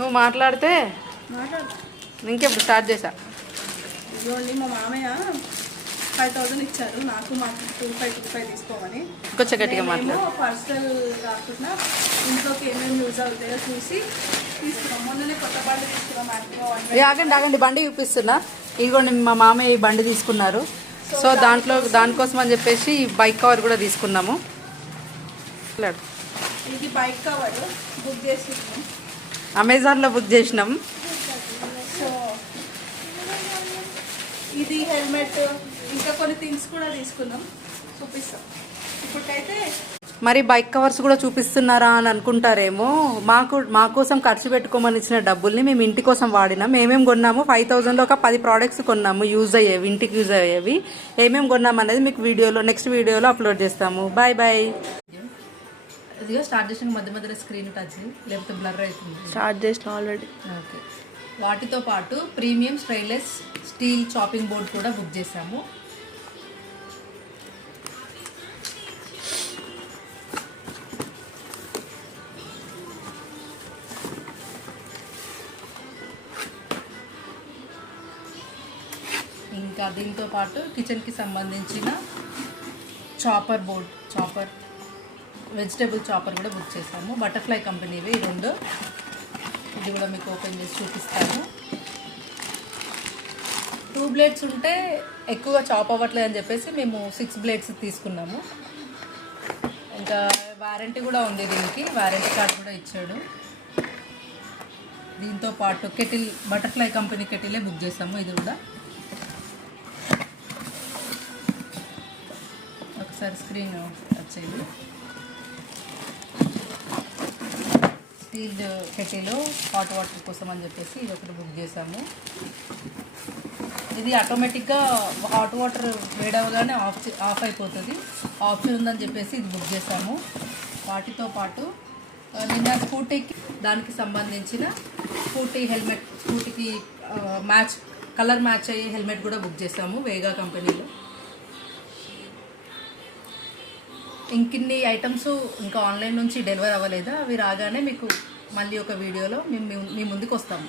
నువ్వు మాట్లాడితే ఇంకెప్పుడు స్టార్ట్ చేశా. ఇదిగోండి మా మామయ్య 5,000 ఇచ్చారు, నాకు మాకు 2,500 తీసుకోమని. కొంచెం గట్టిగా మాట్లాడు. పర్సనల్ కాకుండా ఇంట్లోకి ఏమేమి యూజ్ అవుతాయో చూసి తీసుకున్నాం. మొన్ననే కొత్త బండి తీసుకున్నాం. ఆగండి బండి చూపిస్తున్నా. ఇదిగోండి మా మామయ్య ఈ బండి తీసుకున్నారు. సో దానికోసం అని చెప్పేసి బైక్ కవర్ కూడా తీసుకున్నాము. ఇది బైక్ కవర్ బుక్ చేసినాం, అమెజాన్లో బుక్ చేసినాం. సో ఇది హెల్మెట్, ఇంకా కొన్ని థింగ్స్ కూడా తీసుకున్నాం, చూపిస్తాం ఇప్పటికైతే. మరి బైక్ కవర్స్ కూడా చూపిస్తున్నారా అని అనుకుంటారేమో. మా కోసం ఖర్చు పెట్టుకోమని ఇచ్చిన డబ్బుల్ని మేము ఇంటి కోసం వాడినాం. ఏమేమి కొన్నాము, 5,000లో ఒక 10 ప్రోడక్ట్స్ కొన్నాము, యూజ్ అయ్యేవి, ఇంటికి యూజ్ అయ్యేవి. ఏమేమి కొన్నాము అనేది మీకు నెక్స్ట్ వీడియోలో అప్లోడ్ చేస్తాము. Bye bye. ఇదిగో స్టార్ట్ చేసిన మధ్య మధ్యలో స్క్రీన్ టచ్ లేకపోతే బ్లర్ అవుతుంది. స్టార్ట్ చేసిన ఆల్రెడీ. ఓకే. వాటితో పాటు premium stainless steel chopping board కూడా బుక్ చేసాము. ఇంకా దీంతో పాటు కిచెన్కి సంబంధించిన చాపర్ వెజిటేబుల్ చాపర్ కూడా బుక్ చేసాము. బటర్ఫ్లై కంపెనీవి 2. ఇది కూడా మీకు ఓపెన్ చేసి చూపిస్తాను. 2 బ్లేడ్స్ ఉంటే ఎక్కువగా చాప్ అవ్వట్లేదు అని చెప్పేసి మేము 6 బ్లేడ్స్ తీసుకున్నాము. ఇంకా వారంటీ కూడా ఉంది, దీనికి వారంటీ కార్డ్ కూడా ఇచ్చాడు. దీంతో పాటు కెటిల్, బటర్ఫ్లై కంపెనీ కెటిలే బుక్ చేసాము. ఇది కూడా ఒకసారి స్క్రీన్ వచ్చేది. స్టీల్ కెటిలో హాట్ వాటర్ కోసం అని చెప్పేసి ఇది ఒకటి బుక్ చేసాము. ఇది ఆటోమేటిక్గా హాట్ వాటర్ వేడవగానే ఆఫ్ అయిపోతుంది, ఆప్షన్ ఉందని చెప్పేసి ఇది బుక్ చేసాము. వాటితో పాటు నిన్న స్కూటీకి దానికి సంబంధించిన స్కూటీ హెల్మెట్, స్కూటీకి కలర్ మ్యాచ్ అయ్యే హెల్మెట్ కూడా బుక్ చేసాము వేగా కంపెనీలో. ఇంకిన్ని ఐటమ్స్ ఇంకా ఆన్లైన్ నుంచి డెలివరీ అవ్వలేదా, అవి రాగానే మీకు మళ్ళీ ఒక వీడియోలో మేము మీ ముందుకు వస్తాము.